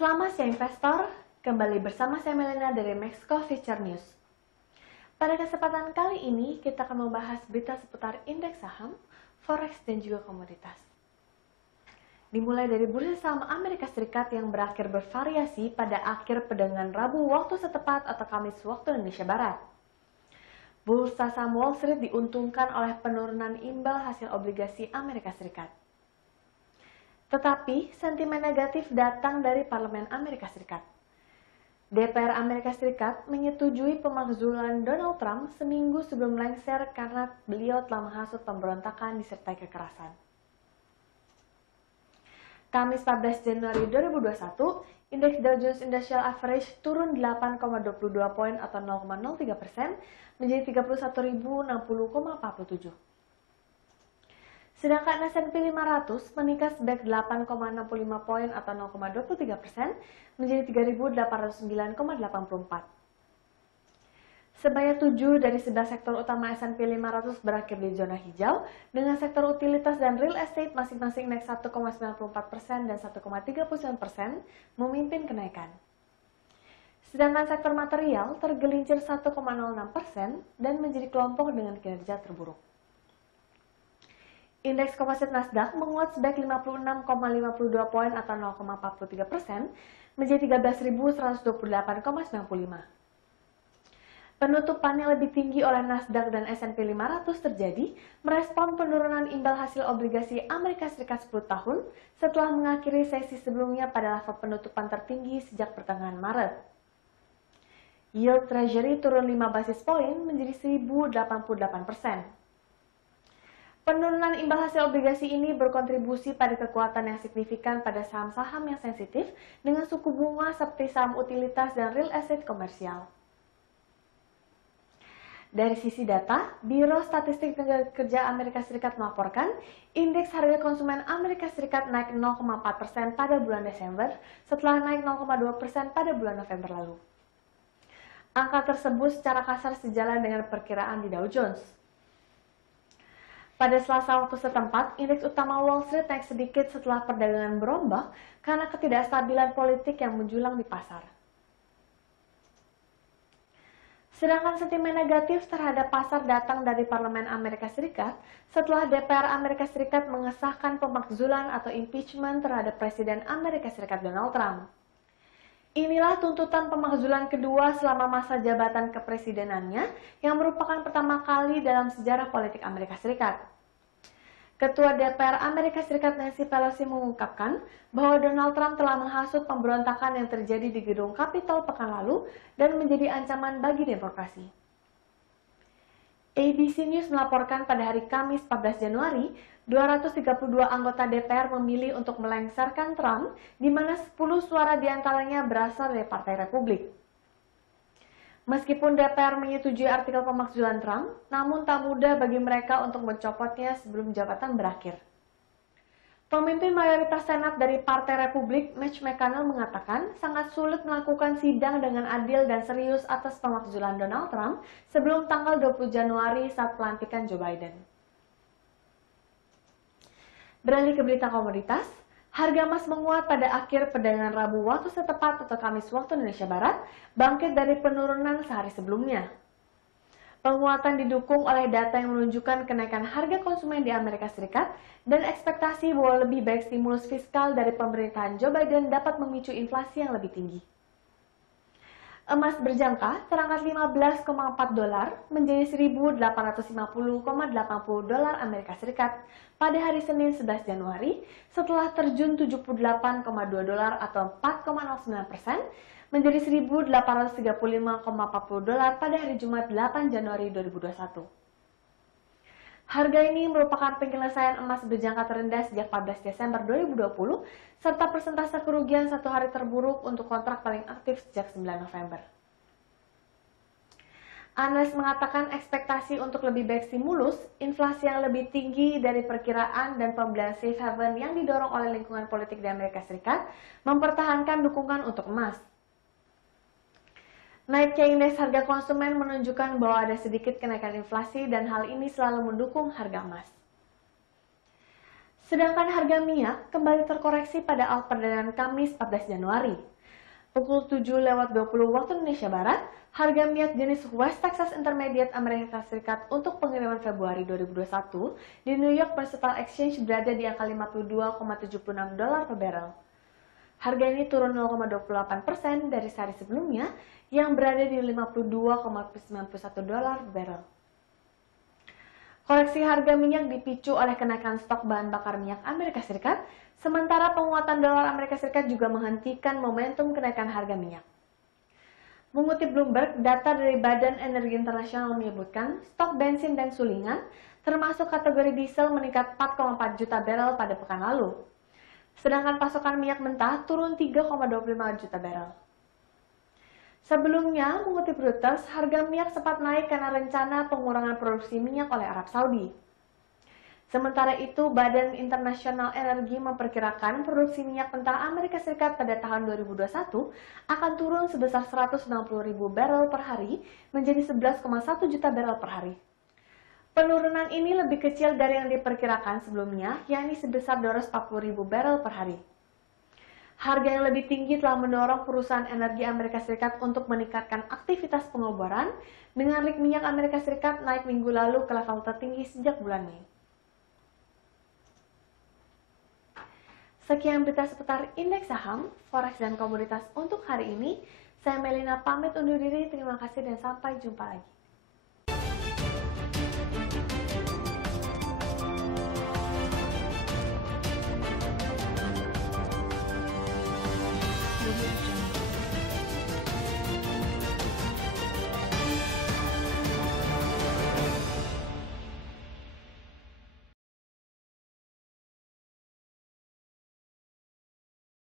Selamat siang investor, kembali bersama saya Melena dari Mexico Future News. Pada kesempatan kali ini kita akan membahas berita seputar indeks saham, forex dan juga komoditas. Dimulai dari bursa saham Amerika Serikat yang berakhir bervariasi pada akhir perdagangan Rabu waktu setempat atau Kamis waktu Indonesia Barat. Bursa saham Wall Street diuntungkan oleh penurunan imbal hasil obligasi Amerika Serikat. Tetapi, sentimen negatif datang dari Parlemen Amerika Serikat. DPR Amerika Serikat menyetujui pemakzulan Donald Trump seminggu sebelum lengser karena beliau telah menghasut pemberontakan disertai kekerasan. Kamis 14 Januari 2021, indeks Dow Jones Industrial Average turun 8,22 poin atau 0,03% menjadi 31.060,47. Sedangkan S&P 500 meningkat sebanyak 8,65 poin atau 0,23% menjadi 3.809,84. Sebanyak 7 dari 11 sektor utama S&P 500 berakhir di zona hijau, dengan sektor utilitas dan real estate masing-masing naik 1,94% dan 1,39% memimpin kenaikan. Sedangkan sektor material tergelincir 1,06% dan menjadi kelompok dengan kinerja terburuk. Indeks komposit Nasdaq menguat sebanyak 56,52 poin atau 0,43% menjadi 13.128,95. Penutupan yang lebih tinggi oleh Nasdaq dan S&P 500 terjadi merespon penurunan imbal hasil obligasi Amerika Serikat 10 tahun setelah mengakhiri sesi sebelumnya pada level penutupan tertinggi sejak pertengahan Maret. Yield Treasury turun 5 basis poin menjadi 1.088%. Penurunan imbal hasil obligasi ini berkontribusi pada kekuatan yang signifikan pada saham-saham yang sensitif dengan suku bunga seperti saham utilitas dan real estate komersial. Dari sisi data, Biro Statistik Tenaga Kerja Amerika Serikat melaporkan indeks harga konsumen Amerika Serikat naik 0,4% pada bulan Desember setelah naik 0,2% pada bulan November lalu. Angka tersebut secara kasar sejalan dengan perkiraan di Dow Jones. Pada Selasa waktu setempat, indeks utama Wall Street naik sedikit setelah perdagangan berombak karena ketidakstabilan politik yang menjulang di pasar. Sedangkan sentimen negatif terhadap pasar datang dari Parlemen Amerika Serikat setelah DPR Amerika Serikat mengesahkan pemakzulan atau impeachment terhadap Presiden Amerika Serikat Donald Trump. Inilah tuntutan pemakzulan kedua selama masa jabatan kepresidenannya yang merupakan pertama kali dalam sejarah politik Amerika Serikat. Ketua DPR Amerika Serikat Nancy Pelosi mengungkapkan bahwa Donald Trump telah menghasut pemberontakan yang terjadi di gedung Capitol pekan lalu dan menjadi ancaman bagi demokrasi. ABC News melaporkan pada hari Kamis 14 Januari, 232 anggota DPR memilih untuk melengsarkan Trump, di mana 10 suara diantaranya berasal dari Partai Republik. Meskipun DPR menyetujui artikel pemakzulan Trump, namun tak mudah bagi mereka untuk mencopotnya sebelum jabatan berakhir. Pemimpin mayoritas Senat dari Partai Republik, Mitch McConnell, mengatakan sangat sulit melakukan sidang dengan adil dan serius atas pemakzulan Donald Trump sebelum tanggal 20 Januari saat pelantikan Joe Biden. Beralih ke berita komoditas, harga emas menguat pada akhir perdagangan Rabu waktu setempat atau Kamis waktu Indonesia Barat, bangkit dari penurunan sehari sebelumnya. Penguatan didukung oleh data yang menunjukkan kenaikan harga konsumen di Amerika Serikat dan ekspektasi bahwa lebih baik stimulus fiskal dari pemerintahan Joe Biden dapat memicu inflasi yang lebih tinggi. Emas berjangka terangkat 15,4 dolar menjadi 1.850,80 dolar Amerika Serikat pada hari Senin 11 Januari setelah terjun 78,2 dolar atau 4,09% menjadi 1.835,40 dolar pada hari Jumat 8 Januari 2021. Harga ini merupakan penyelesaian emas berjangka terendah sejak 14 Desember 2020 serta persentase kerugian satu hari terburuk untuk kontrak paling aktif sejak 9 November. Analis mengatakan ekspektasi untuk lebih baik stimulus, inflasi yang lebih tinggi dari perkiraan dan pembelian safe haven yang didorong oleh lingkungan politik di Amerika Serikat mempertahankan dukungan untuk emas. Naiknya indeks harga konsumen menunjukkan bahwa ada sedikit kenaikan inflasi dan hal ini selalu mendukung harga emas. Sedangkan harga minyak kembali terkoreksi pada awal perdagangan Kamis 14 Januari. Pukul 7:20 waktu Indonesia Barat, harga minyak jenis West Texas Intermediate Amerika Serikat untuk pengiriman Februari 2021 di New York Mercantile Exchange berada di angka $52,76 per barrel. Harga ini turun 0,28% dari sehari sebelumnya yang berada di $52,91 per barrel. Koreksi harga minyak dipicu oleh kenaikan stok bahan bakar minyak Amerika Serikat, sementara penguatan dolar Amerika Serikat juga menghentikan momentum kenaikan harga minyak. Mengutip Bloomberg, data dari Badan Energi Internasional menyebutkan stok bensin dan sulingan, termasuk kategori diesel meningkat 4,4 juta barel pada pekan lalu. Sedangkan pasokan minyak mentah turun 3,25 juta barel. Sebelumnya, mengutip Reuters, harga minyak sempat naik karena rencana pengurangan produksi minyak oleh Arab Saudi. Sementara itu, Badan Internasional Energi memperkirakan produksi minyak mentah Amerika Serikat pada tahun 2021 akan turun sebesar 160.000 barel per hari menjadi 11,1 juta barel per hari. Penurunan ini lebih kecil dari yang diperkirakan sebelumnya, yakni sebesar 240.000 barel per hari. Harga yang lebih tinggi telah mendorong perusahaan energi Amerika Serikat untuk meningkatkan aktivitas pengeboran dengan rig minyak Amerika Serikat naik minggu lalu ke level tertinggi sejak bulan Mei. Sekian berita seputar indeks saham, forex, dan komoditas untuk hari ini. Saya Melina pamit undur diri. Terima kasih dan sampai jumpa lagi.